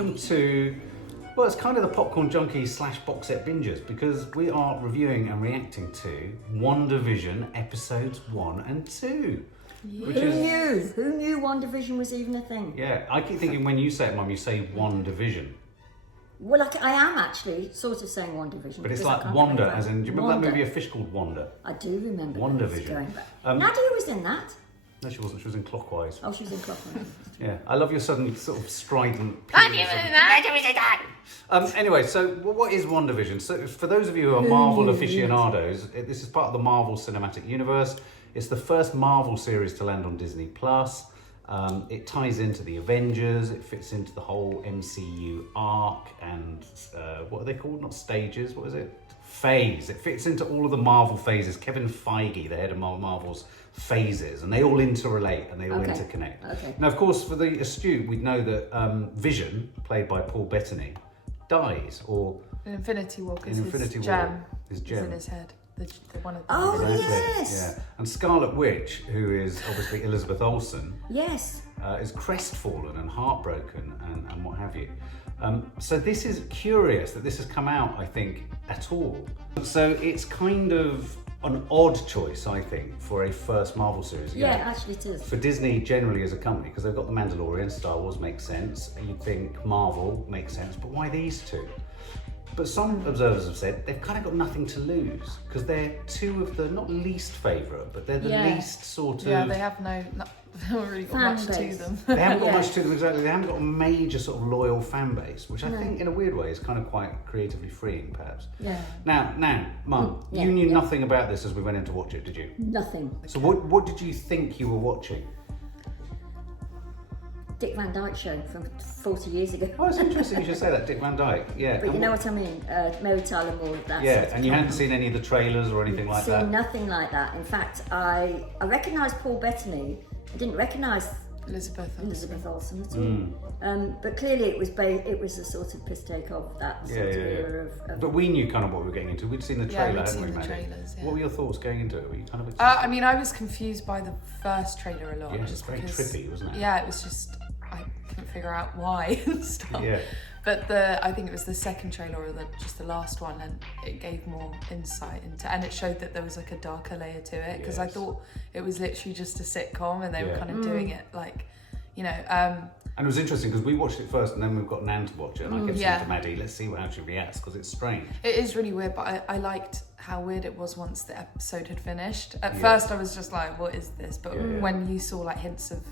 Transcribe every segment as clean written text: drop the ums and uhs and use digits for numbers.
welcome to, well, it's kind of the Popcorn Junkies / box set bingers, because we are reviewing and reacting to WandaVision episodes 1 and 2. Yeah. Who knew WandaVision was even a thing? Yeah, I keep thinking when you say it, Mum, you say WandaVision. Well, I am actually sort of saying WandaVision. But it's like Wanda, as in, do you remember that movie, A Fish Called Wanda? I do remember WandaVision. Nadia was in that. No, she wasn't. She was in Clockwise. Oh, she was in Clockwise. Yeah, I love your sudden sort of strident. Anyway, so what is WandaVision? So for those of you who are Marvel aficionados, this is part of the Marvel Cinematic Universe. It's the first Marvel series to land on Disney Plus. It ties into the Avengers. It fits into the whole MCU arc and what are they called? Not stages. What is it? Phase. It fits into all of the Marvel phases. Kevin Feige, the head of Marvel's phases, and they all interrelate and they all interconnect. Okay. Now, of course, for the astute, we'd know that Vision, played by Paul Bettany, dies, or in Infinity War, because his gem is in his head. The one of the yes. Yeah. And Scarlet Witch, who is obviously Elizabeth Olsen, Yes. is crestfallen and heartbroken and what have you. So this is curious that this has come out, I think, at all. So it's kind of an odd choice, I think, for a first Marvel series. Yeah, actually it is. For Disney generally as a company, because they've got The Mandalorian, Star Wars makes sense, and you'd think Marvel makes sense, but why these two? But some observers have said they've kind of got nothing to lose, because they're two of the, not least favourite, but they're the least sort of... Yeah, they have not really got much to them. They haven't got much to them, exactly. They haven't got a major sort of loyal fan base, which I think in a weird way is kind of quite creatively freeing, perhaps. Yeah. Now, Mum, you knew nothing about this as we went in to watch it, did you? Nothing. So what did you think you were watching? Dick Van Dyke Show from 40 years ago. Oh, it's interesting you should say that, Dick Van Dyke. Yeah. But you know what I mean? Mary Tyler Moore, that Yeah, sort of and you hadn't seen any of the trailers or anything like that? Seen nothing like that. In fact, I recognised Paul Bettany. I didn't recognise Elizabeth Olsen at all. But clearly it was a sort of piss take of that sort of era of... But we knew kind of what we were getting into. We'd seen the trailer, we'd hadn't seen we, the Maddie? trailers, yeah. What were your thoughts going into it? Were you kind of excited? I mean, I was confused by the first trailer a lot. Yeah, it's very trippy, wasn't it? Yeah, it was just, I couldn't figure out why and stuff. Yeah. But I think it was the second trailer or just the last one, and it gave more insight into, and it showed that there was like a darker layer to it, because I thought it was literally just a sitcom, and they were kind of doing it like, you know. And it was interesting because we watched it first, and then we've got Nan to watch it, and I kept saying to Maddie, let's see how she reacts, because it's strange. It is really weird, but I liked how weird it was once the episode had finished. At first I was just like, what is this? But when you saw like hints of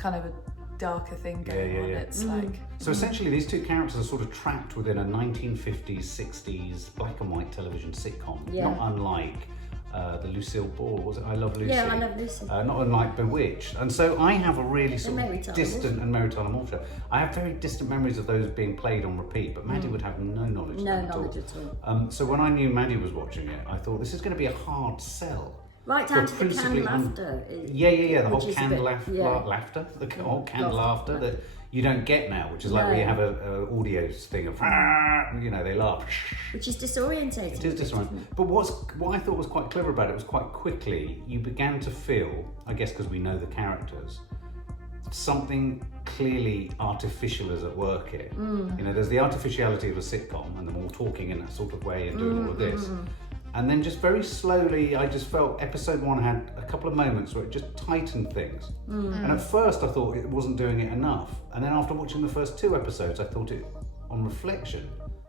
kind of a darker thing going on, it's like... So essentially these two characters are sort of trapped within a 1950s, 60s black and white television sitcom, not unlike the Lucille Ball, was it I Love Lucy? Yeah, I Love Lucy. Not unlike Bewitched. And so I have a really sort of distant, and Mary Tyler Moore show. I have very distant memories of those being played on repeat, but Maddie would have no knowledge of them at all. So when I knew Maddie was watching it, I thought this is going to be a hard sell. Right down to the canned laughter. The whole canned laughter. The whole canned laughter that you don't get now, which is like where you have a audio thing of, you know, they laugh. Which is disorientating. It is disorientating. But what I thought was quite clever about it was quite quickly you began to feel, I guess because we know the characters, something clearly artificial is at work here. You know, there's the artificiality of a sitcom and them all talking in that sort of way and doing all of this. And then just very slowly, I just felt episode 1 had a couple of moments where it just tightened things. And at first I thought it wasn't doing it enough. And then after watching the first 2 episodes, I thought it, on reflection,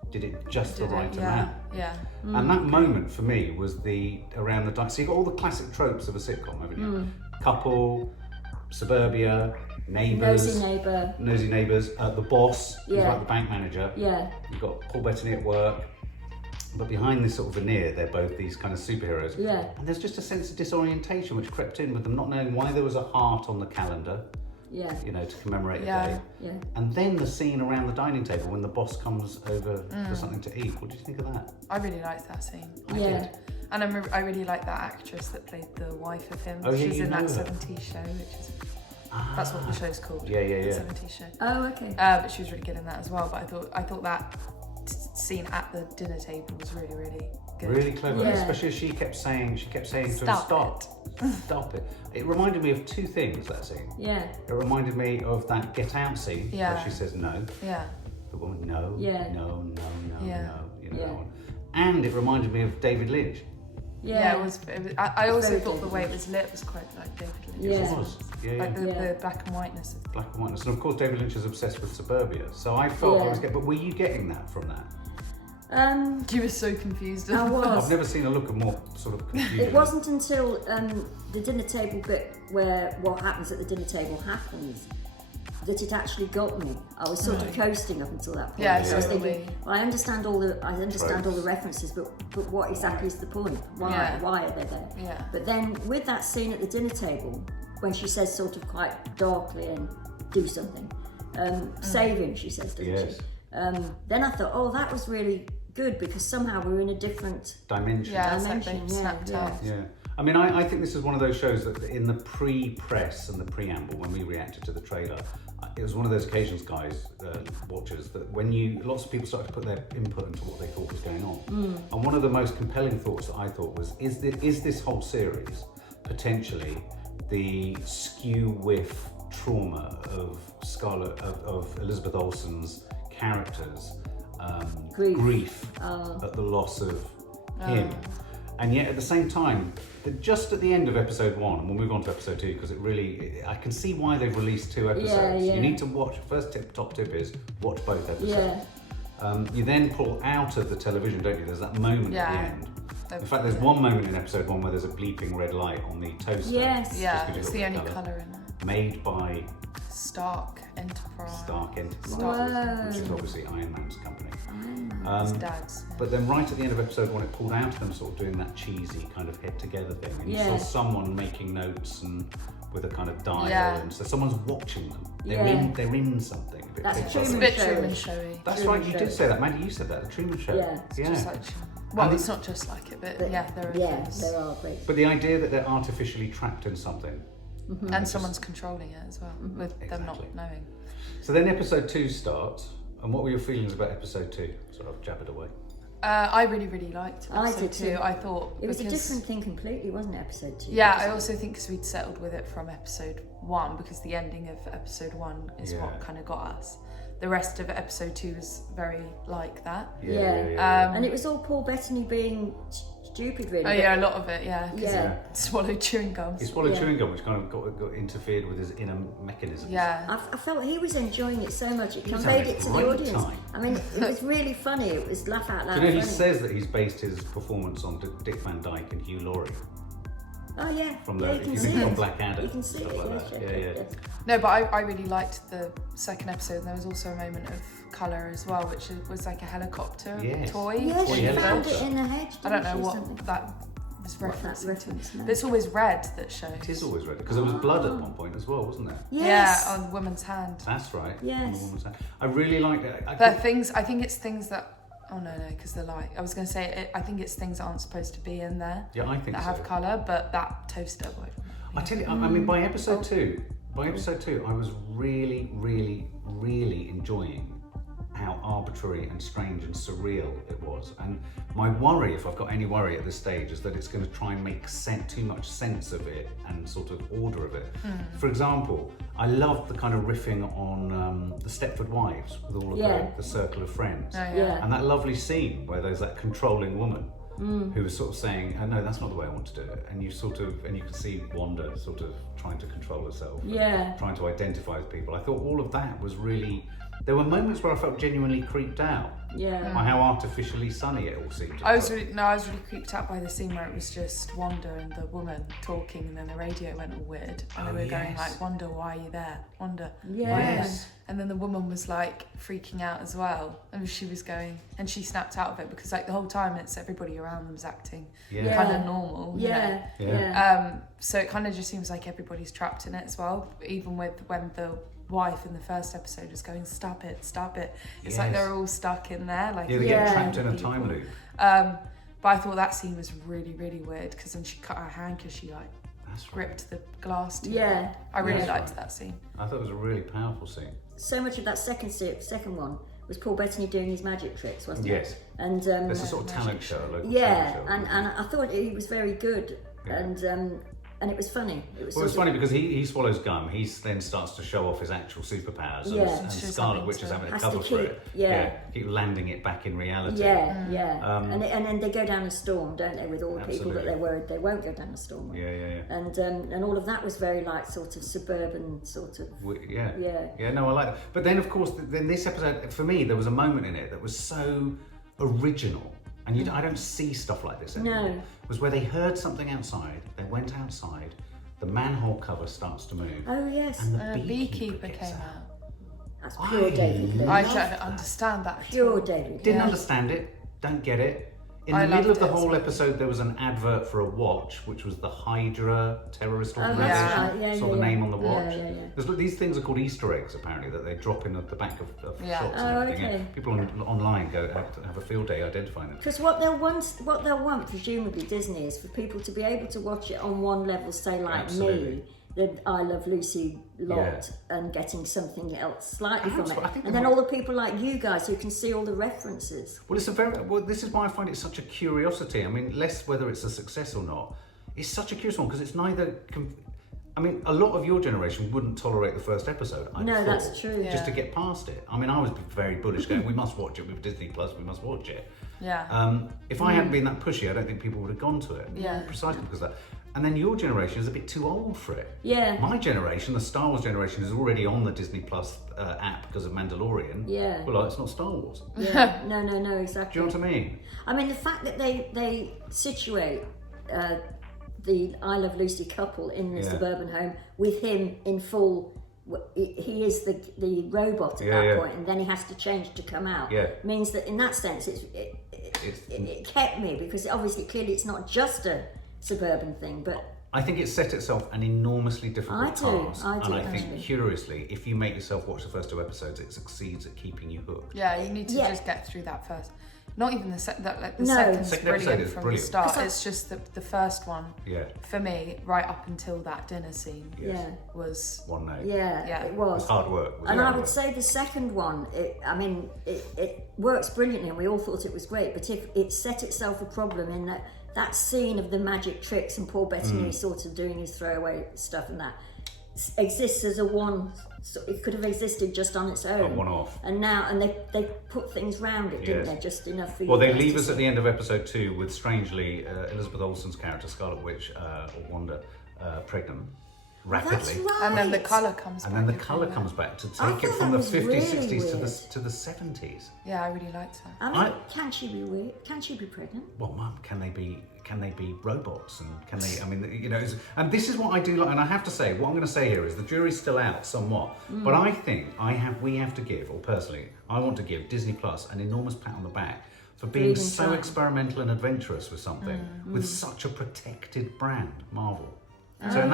did it just the right amount. Yeah. And that moment for me was around the... So you've got all the classic tropes of a sitcom, haven't you? Couple, suburbia, neighbours. Nosy neighbours. The boss, who's like the bank manager. Yeah. You've got Paul Bettany at work. But behind this sort of veneer, they're both these kind of superheroes. Yeah. And there's just a sense of disorientation which crept in with them not knowing why there was a heart on the calendar. Yeah. You know, to commemorate a day. Yeah. And then the scene around the dining table when the boss comes over for something to eat. What did you think of that? I really liked that scene. I did. And I really like that actress that played the wife of him. Oh, She's you in know that her. 70s show, which is... That's what the show's called. Yeah. The 70s show. Oh, okay. But she was really good in that as well. But I thought that scene at the dinner table was really, really good. Really clever, especially as she kept saying to him, stop it. It reminded me of 2 things, that scene. Yeah. It reminded me of that Get Out scene where she says no. Yeah. the woman, no, Yeah. no, Yeah. you know Yeah. that one. And it reminded me of David Lynch. Yeah, it was. I also very thought the way it David was lit was quite like David Lynch. Yeah. It was, Like yeah. the black and whiteness of Black and whiteness, and of course David Lynch is obsessed with suburbia, so I felt I Yeah. was getting. But were you getting that from that? You were so confused. I was. I've never seen a look of more sort of confusion. It wasn't until the dinner table bit where what happens at the dinner table happens that it actually got me. I was sort of coasting up until that point. Yeah, So I was totally. thinking, well, I understand all the references, but what exactly is the point? Why are they there? Yeah. But then with that scene at the dinner table, when she says sort of quite darkly and do something, save him, she says, doesn't Yes. she? Then I thought, oh, that was really good because somehow we're in a different Dimension. Yeah, it's like dimension. they snapped out. Yeah. I mean, I think this is one of those shows that in the pre-press and the preamble, when we reacted to the trailer, it was one of those occasions, guys, watchers, that when lots of people started to put their input into what they thought was going on. And one of the most compelling thoughts that I thought was, is this whole series potentially the skew-whiff trauma of Elizabeth Olsen's characters' grief at the loss of him? And yet at the same time, just at the end of episode 1, and we'll move on to episode 2 because I can see why they've released 2 episodes. Yeah. You need to watch, top tip is watch both episodes. Yeah. You then pull out of the television, don't you? There's that moment at the end. In fact, there's one moment in episode 1 where there's a bleeping red light on the toaster. Yes. Yeah, it's the only colour in it. Made by Stark Enterprise. Whoa. Which is obviously Iron Man's company. His dad's. But then right at the end of episode 1, it pulled out of them sort of doing that cheesy kind of head together thing. And you saw someone making notes and with a kind of dial, and so someone's watching them. They're in something. A bit That's big. a Truman It's a bit Show. Truman Showy. That's Truman right, you Show. did say that. Maddie, you said that, the Truman Show. Yeah. It's just like it's not just like it, but yeah, there are things. there are great. But the idea that they're artificially trapped in something. And someone's controlling it as well, with them not knowing. So then episode 2 starts, and what were your feelings about episode 2? Sort of jabbered away. I really, really liked I episode did 2. too. I thought It was a because- different thing completely, wasn't it, episode 2? Yeah, I also think because we'd settled with it from episode 1, because the ending of episode 1 is what kind of got us. The rest of episode 2 was very like that. And it was all Paul Bettany being stupid, really. Oh yeah, a lot of it, yeah. 'Cause Yeah. he swallowed chewing gums. He swallowed chewing gum, which kind of got interfered with his inner mechanisms. Yeah. I felt he was enjoying it so much. It He was conveyed having it a to the great audience. time. I mean, it was really funny. It was laugh out loud Do you know, he funny. says that he's based his performance on Dick Van Dyke and Hugh Laurie. Oh yeah. From yeah, the you can from see it. Blackadder. You can see stuff it. like that. Yeah. No, but I really liked the second episode, and there was also a moment of colour as well, which was like a helicopter toy. Yeah, Toy she found helicopter. it in the hedge. I don't didn't know she, or what something? that was What that referencing to. reference But meant. it's always red that shows. It is always red, because there was blood at one point as well, wasn't there? Yes. Yeah, on the woman's hand. That's right. Yes. on the woman's hand. I really liked it. I But I think it's things that. Oh no, because the light. I was going to say, I think it's things that aren't supposed to be in there. Yeah, I think that so. have colour, but that toaster would. I tell you, I mean, by episode 2, I was really, really, really enjoying how arbitrary and strange and surreal it was. And my worry, if I've got any worry at this stage, is that it's going to try and make too much sense of it and sort of order of it. For example, I loved the kind of riffing on the Stepford Wives with all of the circle of friends. Oh, Yeah. And that lovely scene where there's that controlling woman who was sort of saying, oh, no, that's not the way I want to do it. And you can see Wanda sort of trying to control herself. Yeah. Trying to identify with people. I thought all of that was really, there were moments where I felt genuinely creeped out Yeah. by how artificially sunny it all seemed. I was really creeped out by the scene where it was just Wanda and the woman talking, and then the radio went all weird, and they were going like, "Wanda, why are you there? Wanda, why are you there?" Yes. And then the woman was like freaking out as well, and she was going, and she snapped out of it because like the whole time it's everybody around them's acting Yeah. kind of normal, you know? Yeah. Yeah. Yeah. So it kind of just seems like everybody's trapped in it as well, even with when the wife in the first episode was going, stop it. It's like Yes. they're all stuck in there. Like Yeah, they Yeah. get trapped in a people. time loop. But I thought that scene was really, really weird because then she cut her hand because she like That's right. gripped the glass too Yeah. hard. I really That's liked right. that scene. I thought it was a really powerful scene. So much of that second one was Paul Bettany doing his magic tricks, wasn't Yes. it? And It's a sort of talent show, a local yeah, talent show. and I thought he was very good. Yeah. And and it was funny. It was funny because he swallows gum. He then starts to show off his actual superpowers, and Scarlet Witch is having to cover for it. Keep landing it back in reality. And then they go down a storm, don't they? With all the people that they're worried they won't go down a storm with. And all of that was very like sort of suburban sort of. No, I like that. But then of course, then this episode for me there was a moment in it that was so original. And I don't see stuff like this anymore. No. It was where they heard something outside, they went outside, the manhole cover starts to move. Oh, yes. And the beekeeper came out. That's pure David Lynch. I don't understand that. Pure David Lynch. Didn't understand it, don't get it. In the middle of the whole episode, there was an advert for a watch, which was the Hydra terrorist organisation. Saw the name on the watch. These things are called Easter eggs, apparently, that they drop in at the back of shots and everything. People online go have a field day identifying it. Because what they'll want, presumably Disney, is for people to be able to watch it on one level, say like me, the I Love Lucy lot, and getting something else slightly from it. And then all the people like you guys who can see all the references. Well, this is why I find it such a curiosity. I mean, less whether it's a success or not. It's such a curious one because it's neither. I mean, a lot of your generation wouldn't tolerate the first episode. That's true. Just to get past it. I mean, I was very bullish, going, "We must watch it with Disney Plus. We must watch it." Yeah. If I hadn't been that pushy, I don't think people would have gone to it. Yeah. Precisely because of that. And then your generation is a bit too old for it. Yeah. My generation, the Star Wars generation, is already on the Disney Plus app because of Mandalorian. Yeah. Well, it's not Star Wars. Yeah. No, exactly. Do you know what I mean? I mean, the fact that they situate the I Love Lucy couple in the suburban home with him in full. He is the robot at that point, and then he has to change to come out. Means that in that sense, it kept me because clearly it's not just a suburban thing, but I think it set itself an enormously difficult task. I do, and I think curiously, if you make yourself watch the first 2 episodes, it succeeds at keeping you hooked. Yeah, you need to just get through that first. Not even the second episode is brilliant from the start. It's just the first one. Yeah. For me, right up until that dinner scene. Yes. Was one note. Yeah, it was. It was hard work. I would say the second one, it works brilliantly, and we all thought it was great. But if it set itself a problem in that scene of the magic tricks and Paul Bettany sort of doing his throwaway stuff and that exists as a one. So it could have existed just on its own. A one-off. And they put things round it, didn't they? Just enough for you. Well, they leave us at the end of episode 2 with, strangely, Elizabeth Olsen's character, Scarlet Witch, or Wanda, pregnant. Rapidly. That's right. And then the colour comes back. And then the colour comes back to take it from the 50s, 60s to the 70s. Yeah, I really liked her. I mean, can she be weird? Can she be pregnant? Well, Mum, can they be robots? And can they, I mean, you know, and this is what I do like, and I have to say, what I'm going to say here is the jury's still out somewhat, but I think we have to give, or personally, I want to give Disney Plus an enormous pat on the back for being so experimental and adventurous with something, with such a protected brand, Marvel. So in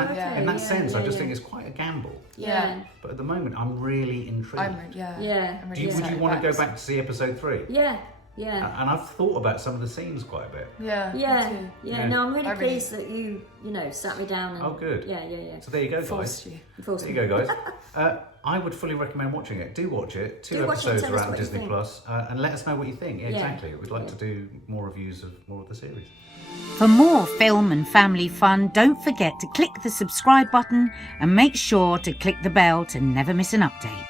that sense, I just think it's quite a gamble. Yeah. But at the moment, I'm really intrigued. I'm really would you want to go back to see episode 3? Yeah. And I've thought about some of the scenes quite a bit. Yeah. No, I'm really pleased that you sat me down. And, oh, good. Yeah. So there you go, guys. There you go, guys. I would fully recommend watching it. Do watch it. 2 episodes are out on Disney Plus, and let us know what you think. Exactly. We'd like to do more reviews of more of the series. For more film and family fun, don't forget to click the subscribe button and make sure to click the bell to never miss an update.